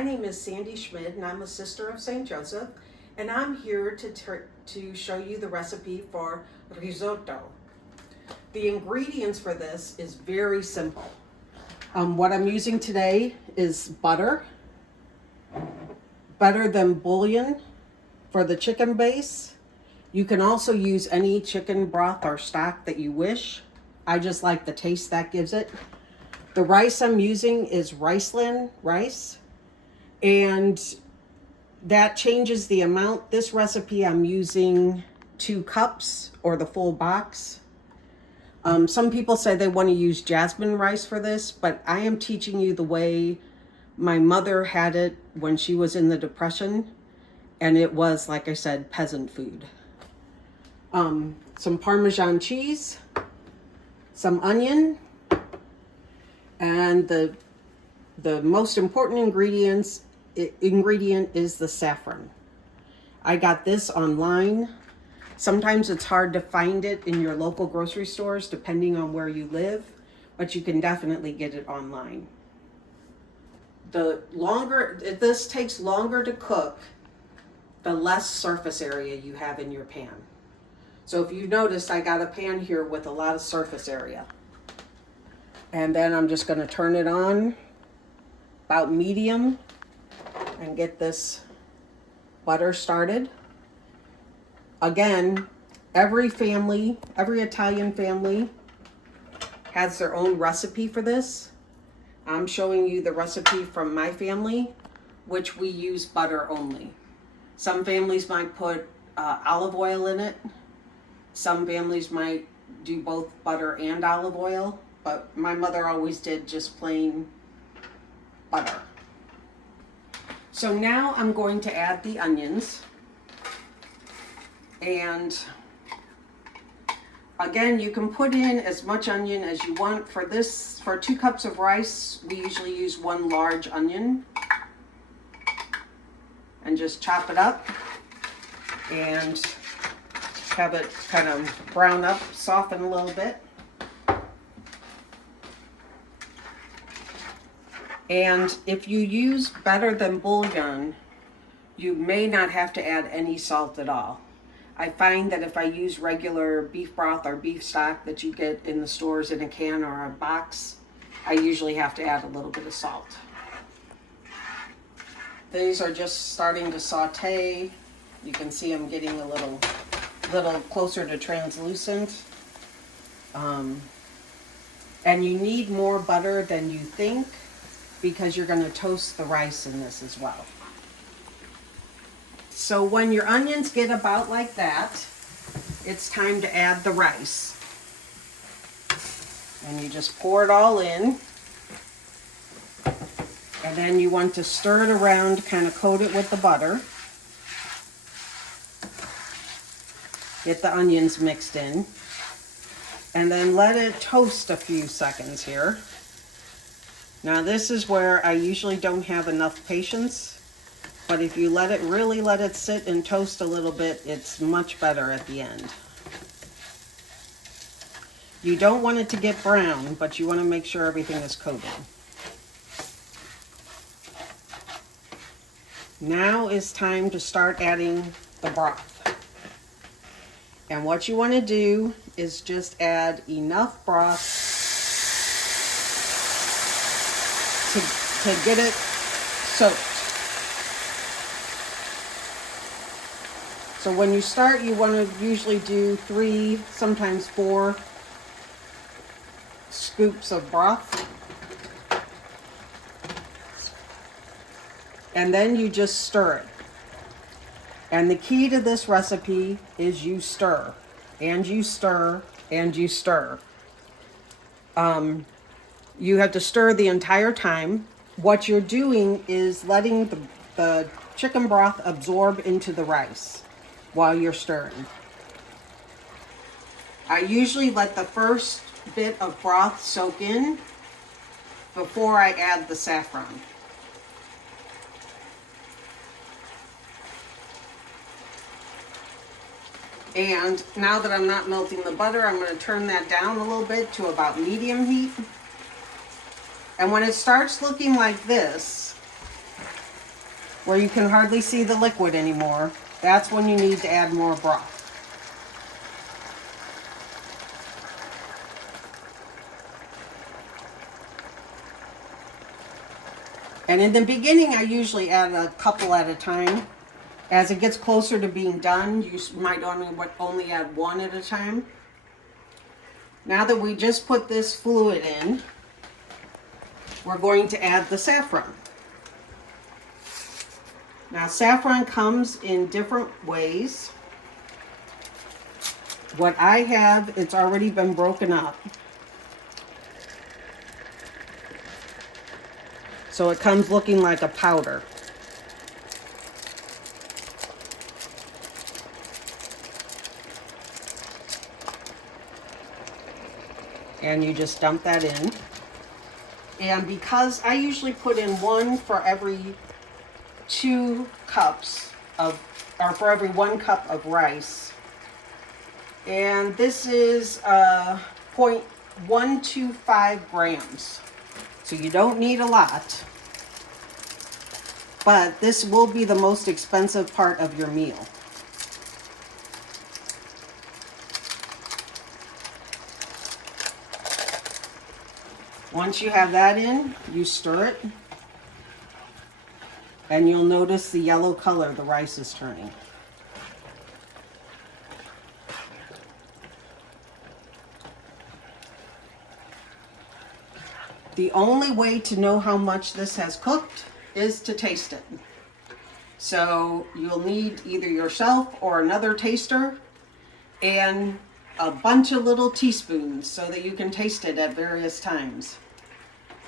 My name is Sandy Schmidt, and I'm a sister of St. Joseph, and I'm here to show you the recipe for risotto. The ingredients for this is very simple. What I'm using today is butter, better than bouillon for the chicken base. You can also use any chicken broth or stock that you wish. I just like the taste that gives it. The rice I'm using is Riceland rice, and that changes the amount. This recipe I'm using 2 cups or the full box. Some people say they want to use jasmine rice for this, but I am teaching you the way my mother had it when she was in the Depression, and it was, like I said, peasant food. Some Parmesan cheese, some onion, and the most important ingredient is the saffron. I got this online. Sometimes it's hard to find it in your local grocery stores depending on where you live, but you can definitely get it online. This takes longer to cook, the less surface area you have in your pan. So if you noticed, I got a pan here with a lot of surface area. And then I'm just going to turn it on about medium and get this butter started. Again, every Italian family has their own recipe for this. I'm showing you the recipe from my family, which we use butter only. Some families might put olive oil in it. Some families might do both butter and olive oil, but my mother always did just plain butter. So now I'm going to add the onions. And again, you can put in as much onion as you want. For 2 cups of rice, we usually use 1 large onion. And just chop it up and have it kind of brown up, soften a little bit. And if you use better than bouillon, you may not have to add any salt at all. I find that if I use regular beef broth or beef stock that you get in the stores in a can or a box, I usually have to add a little bit of salt. These are just starting to sauté. You can see I'm getting a little closer to translucent. And you need more butter than you think, because you're going to toast the rice in this as well. So when your onions get about like that, it's time to add the rice. And you just pour it all in. And then you want to stir it around, kind of coat it with the butter. Get the onions mixed in. And then let it toast a few seconds here. Now this is where I usually don't have enough patience, but if you really let it sit and toast a little bit, it's much better at the end. You don't want it to get brown, but you want to make sure everything is coated. Now is time to start adding the broth. And what you want to do is just add enough broth to get it soaked. So when you start, you want to usually do 3, sometimes 4 scoops of broth. And then you just stir it. And the key to this recipe is you stir, and you stir, and you stir. You have to stir the entire time. What you're doing is letting the chicken broth absorb into the rice while you're stirring. I usually let the first bit of broth soak in before I add the saffron. And now that I'm not melting the butter, I'm going to turn that down a little bit to about medium heat. And when it starts looking like this, where you can hardly see the liquid anymore, that's when you need to add more broth. And in the beginning, I usually add a couple at a time. As it gets closer to being done, you might only add one at a time. Now that we just put this fluid in, we're going to add the saffron. Now, saffron comes in different ways. What I have, it's already been broken up. So it comes looking like a powder. And you just dump that in. And because I usually put in one for every 2 cups of, or for every 1 cup of rice. And this is 0.125 grams. So you don't need a lot. But this will be the most expensive part of your meal. Once you have that in, you stir it. And you'll notice the yellow color the rice is turning. The only way to know how much this has cooked is to taste it. So you'll need either yourself or another taster and a bunch of little teaspoons so that you can taste it at various times.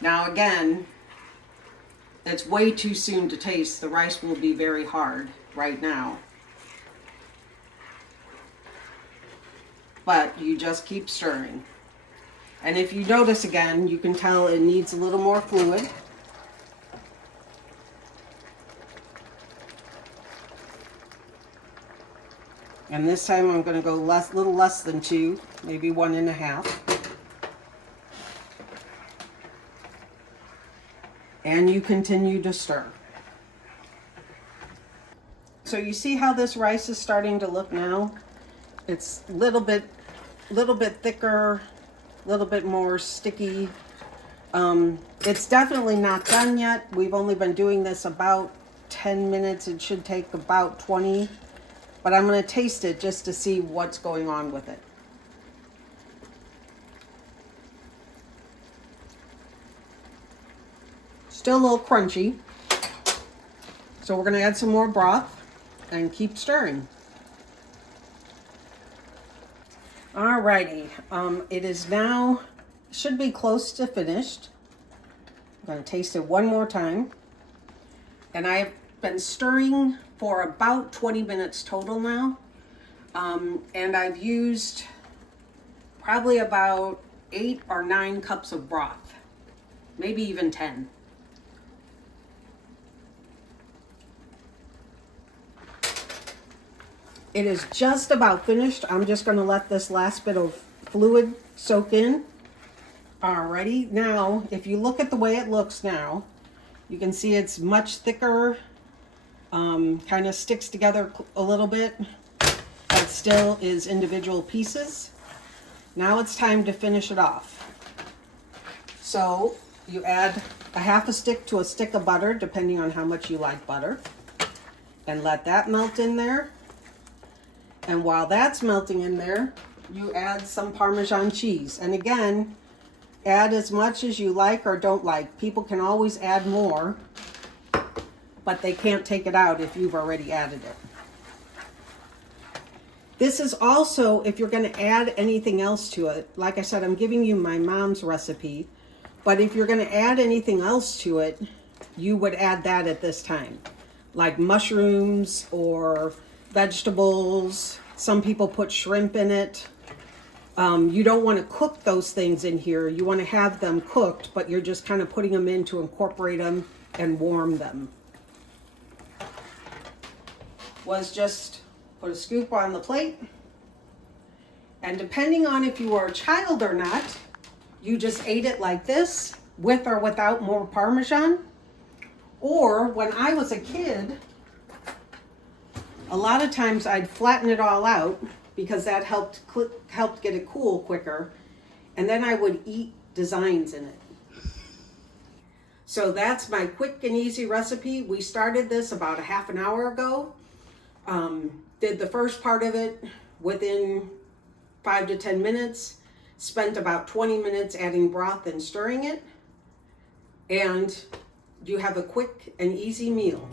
Now again, it's way too soon to taste. The rice will be very hard right now. But you just keep stirring. And if you notice again, you can tell it needs a little more fluid. And this time I'm going to go little less than 2, maybe 1.5. And you continue to stir. So you see how this rice is starting to look now? It's a little bit thicker, a little bit more sticky. It's definitely not done yet. We've only been doing this about 10 minutes. It should take about 20. But I'm going to taste it just to see what's going on with it. Still a little crunchy. So we're going to add some more broth and keep stirring. Alrighty, it is now, should be close to finished. I'm going to taste it one more time. And I've been stirring for about 20 minutes total now. And I've used probably about 8 or 9 cups of broth, maybe even 10. It is just about finished. I'm just going to let this last bit of fluid soak in. Alrighty, now if you look at the way it looks now, you can see it's much thicker, kind of sticks together a little bit, but still is individual pieces. Now it's time to finish it off. So you add a half a stick to a stick of butter, depending on how much you like butter, and let that melt in there. And while that's melting in there, you add some Parmesan cheese. And again, add as much as you like or don't like. People can always add more, but they can't take it out if you've already added it. This is also, if you're going to add anything else to it, like I said, I'm giving you my mom's recipe, but if you're going to add anything else to it, you would add that at this time, like mushrooms or vegetables. Some people put shrimp in it. You don't want to cook those things in here. You want to have them cooked, but you're just kind of putting them in to incorporate them and warm them. Was just put a scoop on the plate. And depending on if you were a child or not, you just ate it like this, with or without more Parmesan. Or when I was a kid, a lot of times I'd flatten it all out because that helped get it cool quicker, and then I would eat designs in it. So that's my quick and easy recipe. We started this about a half an hour ago. Did the first part of it within 5 to 10 minutes. Spent about 20 minutes adding broth and stirring it. And you have a quick and easy meal.